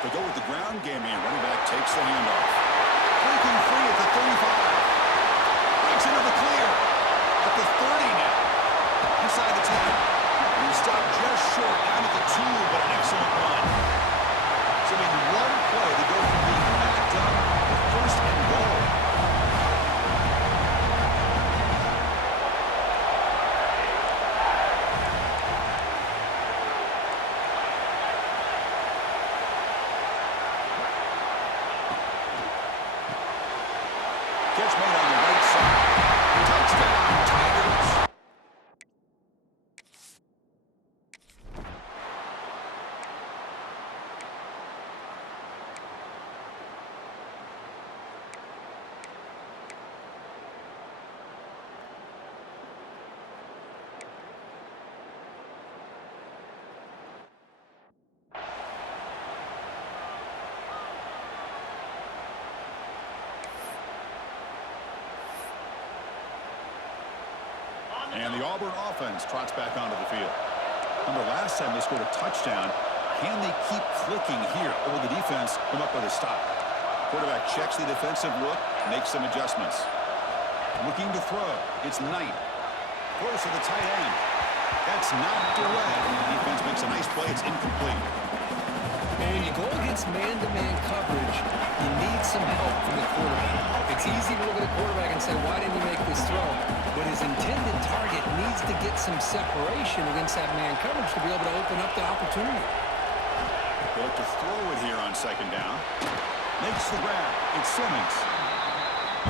They go with the ground game here. Running back takes the handoff. Breaking free at the 35. Breaks into the clear. At the 30 now. Inside the 10. And he stopped just short down at the 2, but an excellent run. So in one play, they go from being backed up to first and goal. Catch made on the right side. Touchdown, Tigers. And the Auburn offense trots back onto the field. Remember, last time they scored a touchdown. Can they keep clicking here? Or will the defense come up with a stop? Quarterback checks the defensive look, makes some adjustments. Looking to throw. It's Knight. Throws to the tight end. That's knocked away. The defense makes a nice play. It's incomplete. And when you go against man-to-man coverage, you need some help from the quarterback. It's easy to look at a quarterback and say, why didn't he make this throw? But his intended target needs to get some separation against that man coverage to be able to open up the opportunity. They look to throw it here on second down. Makes the grab. It's Simmons.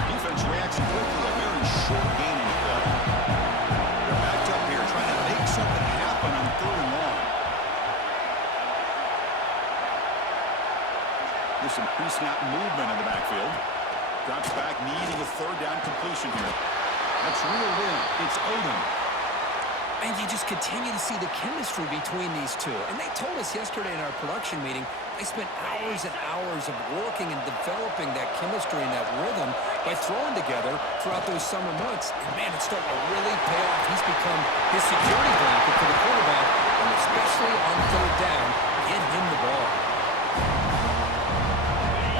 Defense reacts quickly. A very short gain in the play. They're backed up here trying to make something happen on third and long. There's some pre-snap movement in the backfield. Drops back, needing a third down completion here. That's reeled in. It's Odom. And you just continue to see the chemistry between these two. And they told us yesterday in our production meeting, they spent hours and hours of working and developing that chemistry and that rhythm by throwing together throughout those summer months. And, man, it's starting to really pay off. He's become his security blanket for the quarterback, and especially on third down, get him the ball.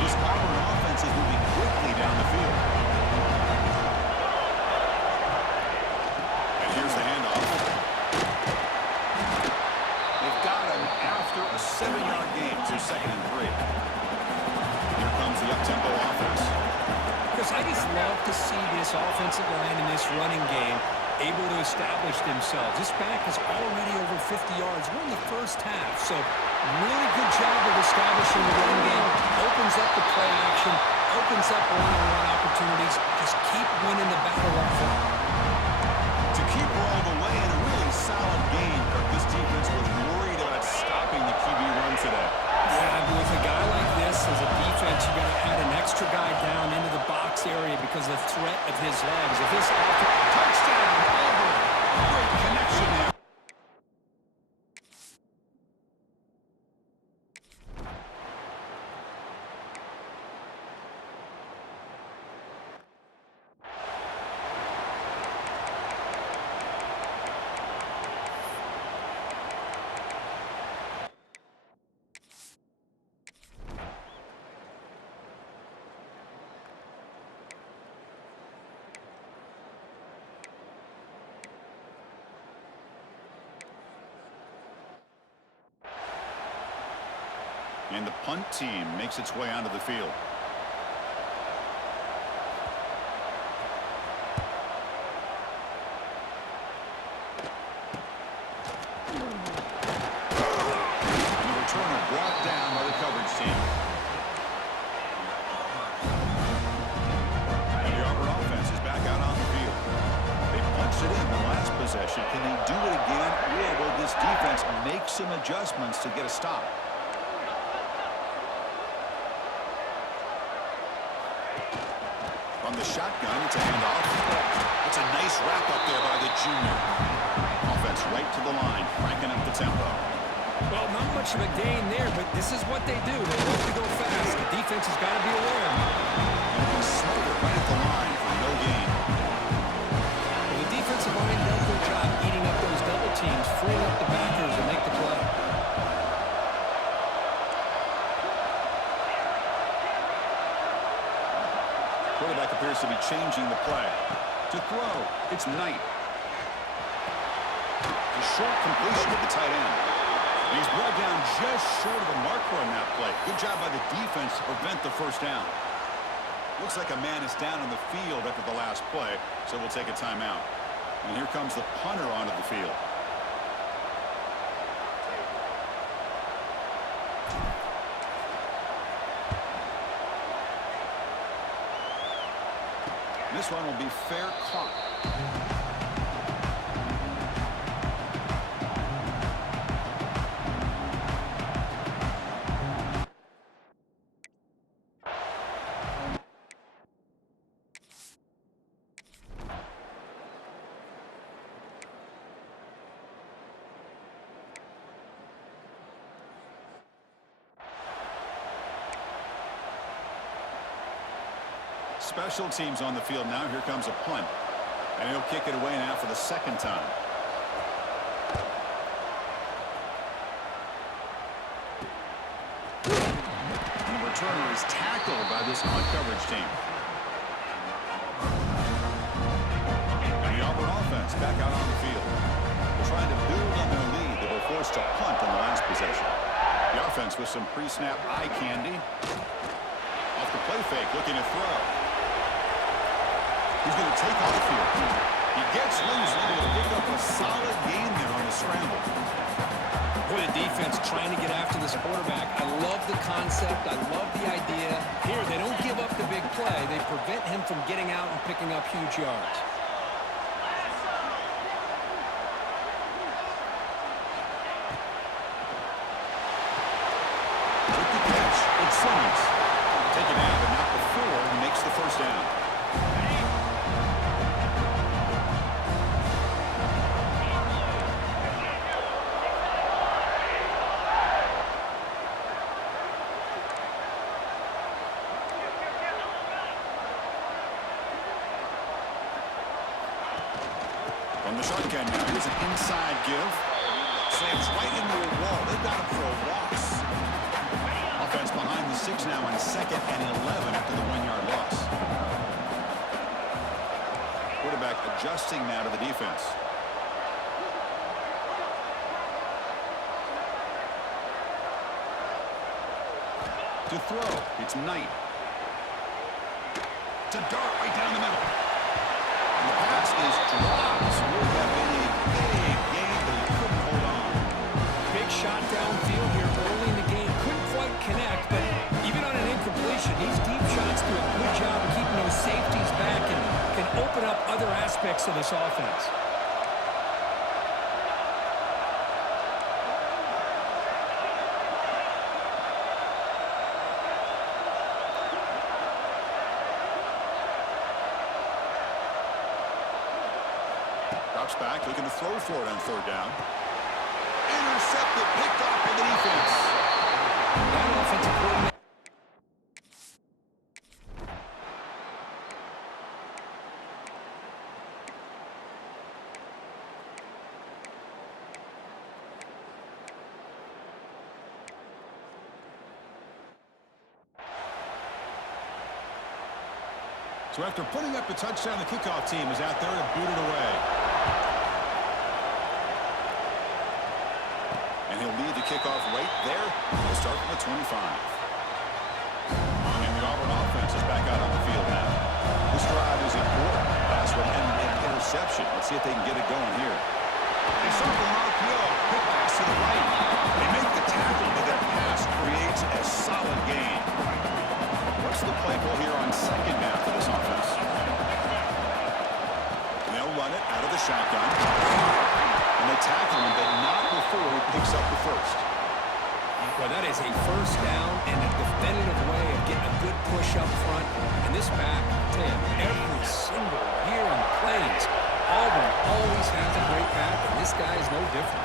This Auburn offense is moving quickly down the field. And here's the handoff. They've got him after a 7-yard gain. So second and 3. Here comes the up-tempo offense. Chris, I just love to see this offensive line in this running game able to establish themselves. This back is already over 50 yards. We're in the first half, so really good job of establishing the run game. Opens up the play action, opens up one-on-one opportunities. Just keep winning the battle up front. To keep rolled away in a really solid game, this defense was worried about stopping the QB run today. Yeah, but with a guy like this as a defense, you got to add an extra guy down into the box area because of the threat of his legs. If this touchdown, Auburn. Great connection there. And the punt team makes its way onto the field. And the returner brought down by the coverage team. And the Auburn offense is back out on the field. They punched it in the last possession. Can they do it again? Or will this defense make some adjustments to get a stop? From the shotgun, it's a handoff. It's a nice wrap up there by the junior. Offense right to the line, cranking up the tempo. Well, not much of a gain there, but this is what they do. They love to go fast. The defense has got to be aware. And he smothered it right at the line for no gain. Well, the defensive line does their job eating up those double teams, freeing up the backers to make the play. changing the play. To throw, it's Knight. A short completion to the tight end. He's brought down just short of the marker on that play. Good job by the defense to prevent the first down. Looks like a man is down on the field after the last play, so we'll take a timeout. And here comes the punter onto the field. This one will be fair caught. Special teams on the field now. Here comes a punt. And he'll kick it away now for the second time. And the returner is tackled by this punt coverage team. And the Auburn offense back out on the field. They're trying to build on their lead. They were forced to punt on the last possession. The offense with some pre-snap eye candy. Off the play fake, looking to throw. He's going to take off the field. He gets loose, able to pick up a solid gain there on the scramble. Boy, the defense trying to get after this quarterback. I love the concept. I love the idea. Here, they don't give up the big play. They prevent him from getting out and picking up huge yards. With the catch, it's Simmons. Taken out, but not before he makes the first down. On the shotgun now, here's an inside give. Slams right into a wall. They've got him for a loss. Offense behind the 6 now on 2nd and 11 after the 1-yard loss. Quarterback adjusting now to the defense. To throw, it's Knight. To dart right down the middle. And the pass is dropped. Would have been a big gain, but he couldn't hold on. Big shot downfield here early in the game. Couldn't quite connect, but even on an incompletion, these deep shots do a good job of keeping those safeties back and can open up other aspects of this offense. Drops back, looking to throw for it on 3rd down. Intercepted, picked off by the defense. That offensive coordinator. So after putting up a touchdown, the kickoff team is out there to boot it away. And he'll lead the kickoff right there. He'll start from the 25. And the Auburn offense is back out on the field now. This drive is important. Last one ended in an interception. Let's see if they can get it going here. They start with an RPO. Quick pass to the right. They make the tackle, but that pass creates a solid gain. What's the play call here on 2nd down for this offense? And they'll run it out of the shotgun. And they tackle him, but not before he picks up the first. Well, that is a first down and a definitive way of getting a good push up front. And this back, I tell you, every single year in plays, Auburn always has a great back, and this guy is no different.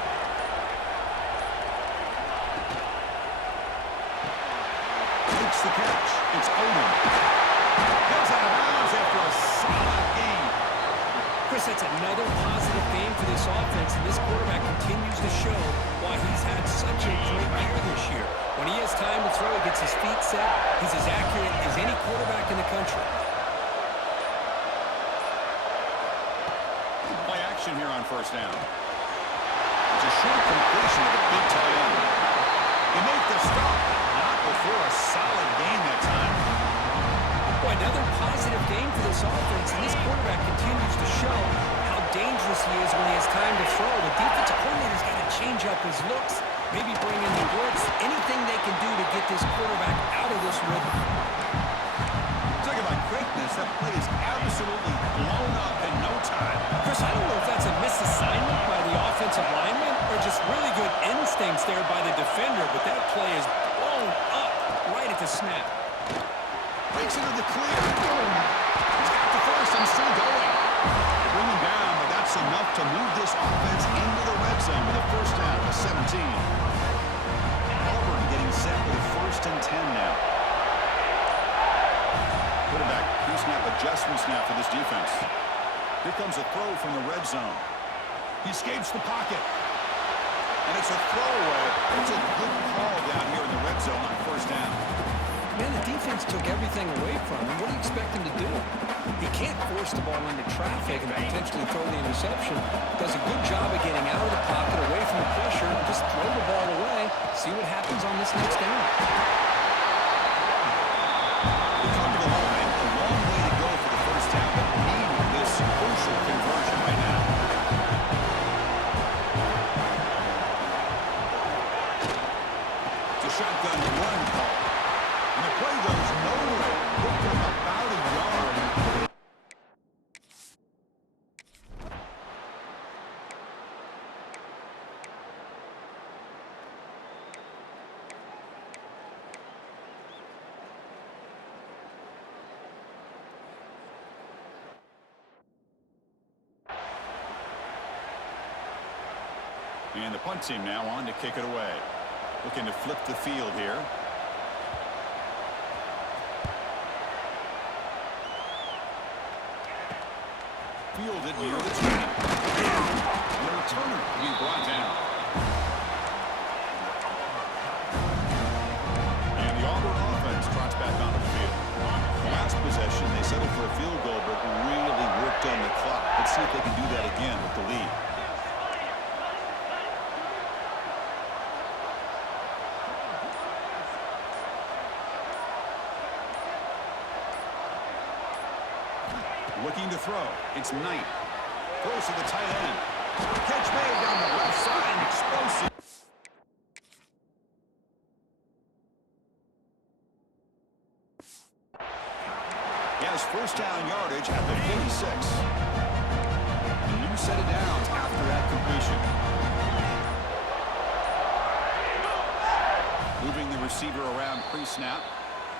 Takes the catch. It's Auburn. Goes out of bounds after a solid game. Chris, that's another positive game for this offense, and this quarterback continues to show why he's had such a great year this year. When he has time to throw, he gets his feet set. He's as accurate as any quarterback in the country. first down. It's a short completion of the big tight end. They make the stop, not before a solid gain that time. Boy, another positive game for this offense, and this quarterback continues to show how dangerous he is when he has time to throw. The defensive coordinator's got to change up his looks, maybe bring in the blitz, anything they can do to get this quarterback out of this rhythm. Talking about quickness, that play is absolutely blown up in no time. Chris, I don't know if that's a misassignment by the offensive lineman or just really good instincts there by the defender, but that play is blown up right at the snap. Breaks into the clear. He's got the first and still going. They bring him down, but that's enough to move this offense into the red zone with a first down to 17. Auburn getting set with a first and 10 now. Quarterback pre-snap adjustments now for this defense. Here comes a throw from the red zone. He escapes the pocket. And it's a throwaway. It's a good call down here in the red zone on first down. Man, the defense took everything away from him. What do you expect him to do? He can't force the ball into traffic and potentially throw the interception. Does a good job of getting out of the pocket, away from the pressure, and just throw the ball away. See what happens on this next down. They come to the line. A long way to go for the first down, but needing this crucial conversion right now. It's a shotgun run call. And the play goes nowhere. Look for about a yard. And the punt team now on to kick it away. Looking to flip the field here. Fielded near the 20. And the returner to be brought down. And the Auburn offense trots back onto the field. The last possession, they settled for a field goal, but really worked on the clock. Let's see if they can do that again with the lead. Looking to throw. It's Knight. Throws to the tight end. Catch made down the left side. Explosive. He has first down yardage at the 46. A new set of downs after that completion. Moving the receiver around pre-snap.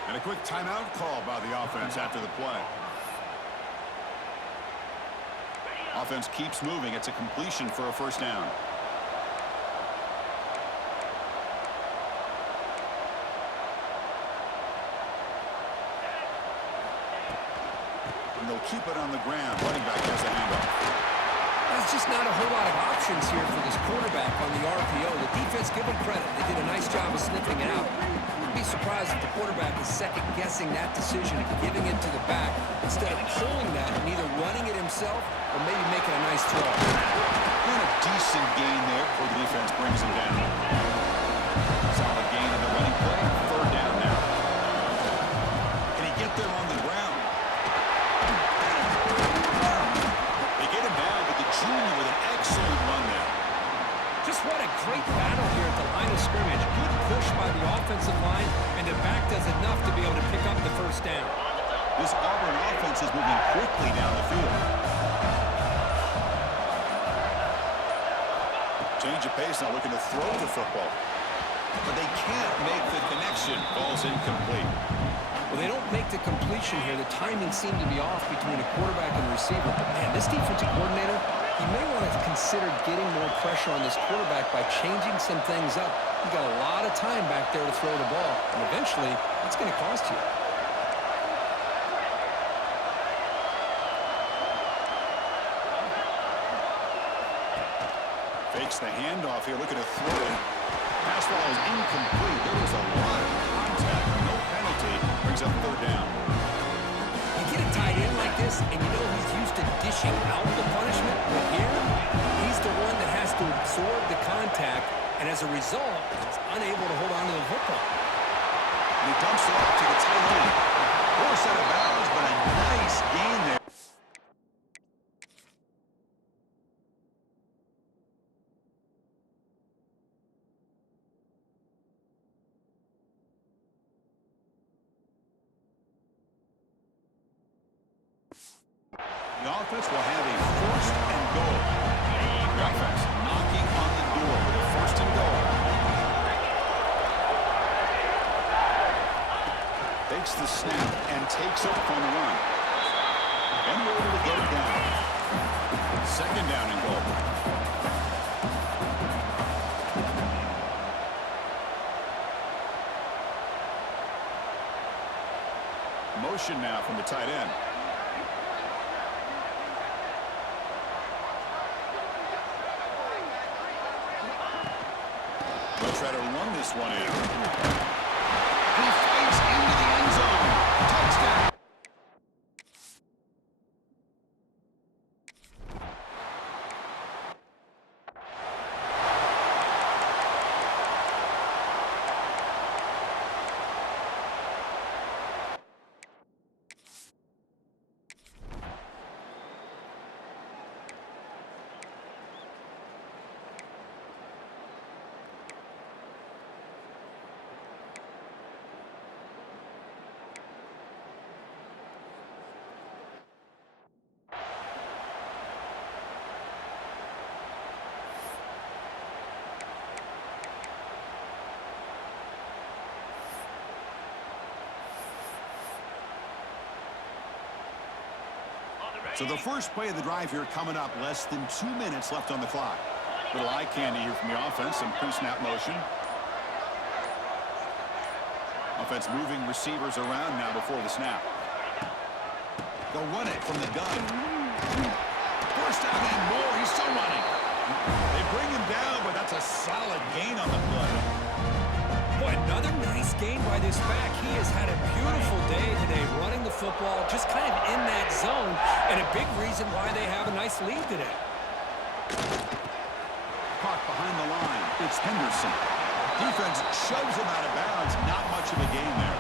And a quick timeout call by the offense after the play. Offense keeps moving. It's a completion for a first down. And they'll keep it on the ground. Running back has a handoff. There's just not a whole lot of options here for this quarterback on the RPO. The defense, give them credit. They did a nice job of sniffing it out. I'd be surprised if the quarterback is second-guessing that decision and giving it to the back instead of pulling that and either running it himself or maybe making a nice throw. And a decent gain there before the defense brings him down. Solid gain on the running play. Third down now. Can he get there on the ground? They get him down, but the junior with an excellent run there. Just what a great battle here at the line of scrimmage. Good push by the offensive line, and the back does enough to be able to pick up the first down. This Auburn offense is moving quickly down the field. Change of pace, now looking to throw the football. But they can't make the connection. Ball's incomplete. Well, they don't make the completion here. The timing seemed to be off between a quarterback and a receiver. But, man, this defensive coordinator, he may want to consider getting more pressure on this quarterback by changing some things up. You've got a lot of time back there to throw the ball. And eventually, that's going to cost you. Fakes the handoff here, looking to throw it. Pass ball is incomplete. There was a lot of contact. No penalty. Brings up third down. You get a tight end like this, and you know he's used to dishing out the punishment. But here, he attack, and as a result, he's unable to hold on to the football. And he dumps it off to the tight end. Forced out of bounds, but a nice gain there. The offense will have a first and goal. The offense knocking on the door with a first and goal. Takes the snap and takes off on the run. And we're able to get it down. Second down and goal. Motion now from the tight end. They'll try to run this one in. He fights into the end zone. Touchdown. So the first play of the drive here coming up, less than 2 minutes left on the clock. Little eye candy here from the offense, some pre-snap motion. Offense moving receivers around now before the snap. They'll run it from the gun. First down and more, he's still running. They bring him down, but that's a solid gain on the play. Boy, another nice game by this back. He has had a beautiful day today running the football, just kind of in that zone, and a big reason why they have a nice lead today. Caught behind the line. It's Henderson. Defense shoves him out of bounds. Not much of a gain there.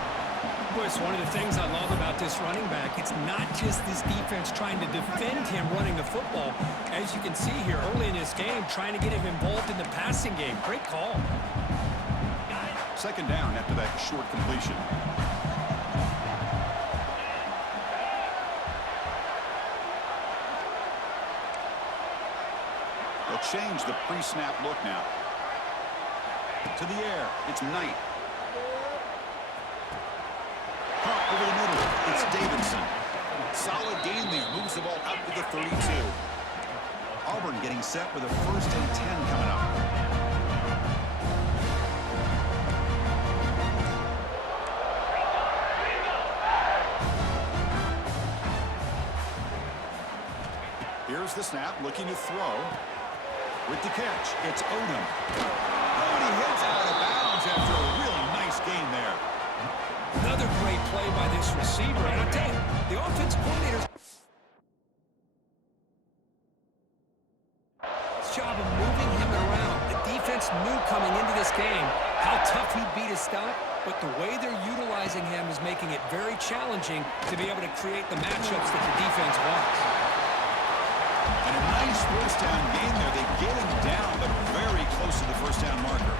Boy, it's one of the things I love about this running back. It's not just this defense trying to defend him running the football. As you can see here early in this game, trying to get him involved in the passing game. Great call. Second down after that short completion. They'll change the pre-snap look now. To the air, it's Knight. Caught over the middle, it's Davidson. Solid gain there, moves the ball out to the 32. Auburn getting set with a first and 10 coming up. Here's the snap, looking to throw. With the catch, it's Odom. Oh, and he hits out of bounds after a really nice gain there. Another great play by this receiver. And I'll tell you, the offense coordinator's job of moving him around. The defense knew coming into this game how tough he'd be to stop, but the way they're utilizing him is making it very challenging to be able to create the matchups that the defense wants. And a nice first down gain there. They get him down, but very close to the first down marker.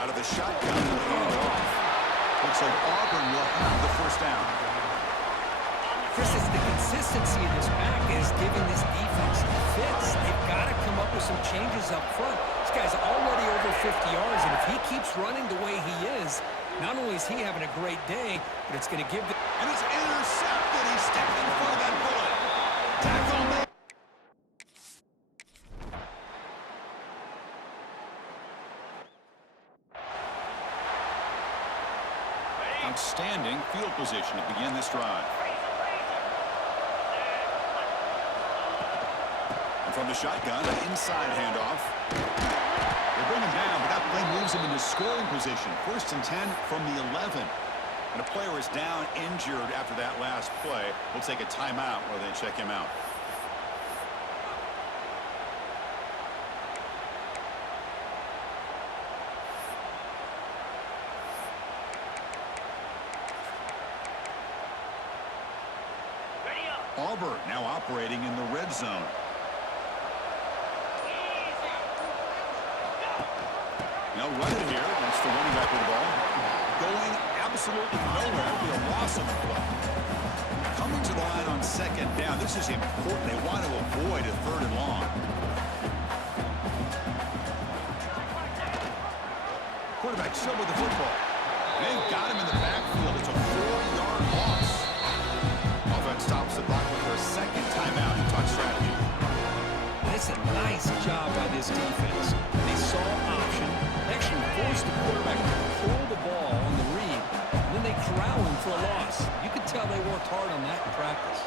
Out of the shotgun, hand off. Looks like Auburn will have the first down. Chris, it's the consistency of this back is giving this defense fits. They've got to come up with some changes up front. This guy's already over 50 yards, and if he keeps running the way he is, not only is he having a great day, but it's going to give the... And it's intercepted. He stepped in front of that bullet. Tackle made. Outstanding field position to begin this drive. And from the shotgun, an inside handoff. They bring him down, but that play moves him into scoring position. First and 10 from the 11. And a player is down injured after that last play. We'll take a timeout while they check him out. Auburn now operating in the red zone. Now run it here. That's the running back with the ball. Going absolutely nowhere. It'll be a loss of the play. Coming to the line on second down. This is important. They want to avoid a third and long. Quarterback still with the football. They've got him in the backfield. It's a 4-yard loss. Offense stops the clock with their second timeout in talk strategy. That's a nice job by this defense. They saw option, actually forced the quarterback to pull the ball on the read, and then they corral him for a loss. You could tell they worked hard on that in practice.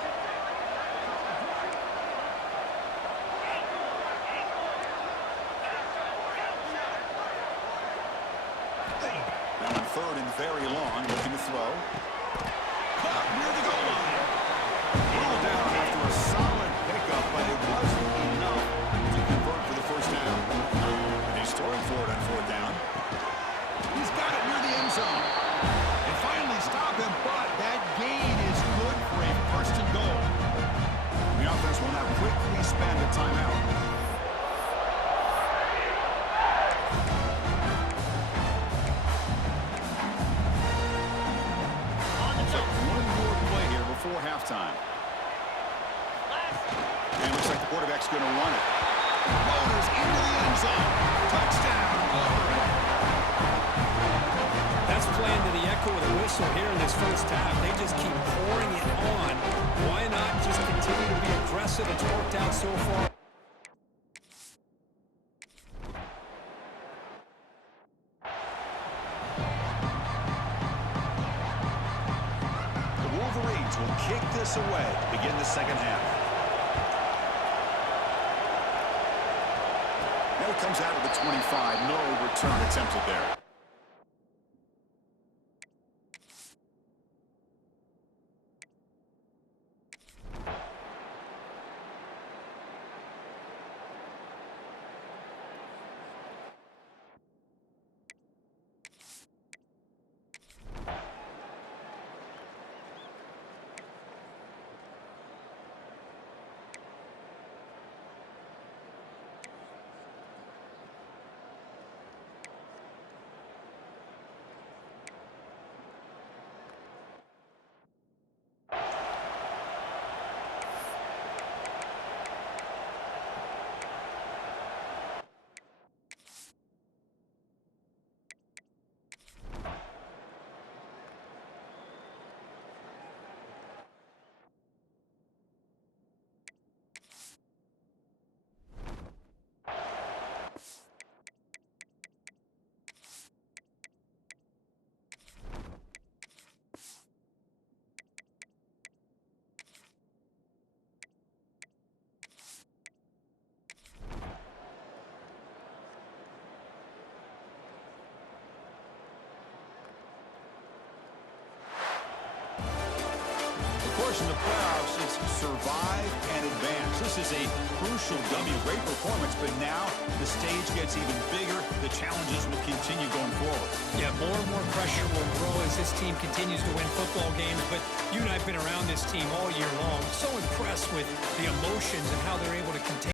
Now on third and very long, looking to throw. Caught near the goal line. Ball down after a solid pickup, but it wasn't enough to convert for the first down. And he's throwing for it on fourth down. He's got it near the end zone. And finally stop him, but that gain is good for a first and goal. The offense will now quickly spend a timeout. Before halftime. And looks like the quarterback's going to run it. Motors into the end zone. Touchdown, Auburn. That's playing to the echo of the whistle here in this first half. They just keep pouring it on. Why not just continue to be aggressive? It's worked out so far. Will kick this away to begin the second half. Now it comes out of the 25. No return attempted there. In the playoffs, it's survive and advance. This is a crucial W. Great performance, but now the stage gets even bigger. The challenges will continue going forward. Yeah, more and more pressure will grow as this team continues to win football games. But you and I have been around this team all year long. So impressed with the emotions and how they're able to contain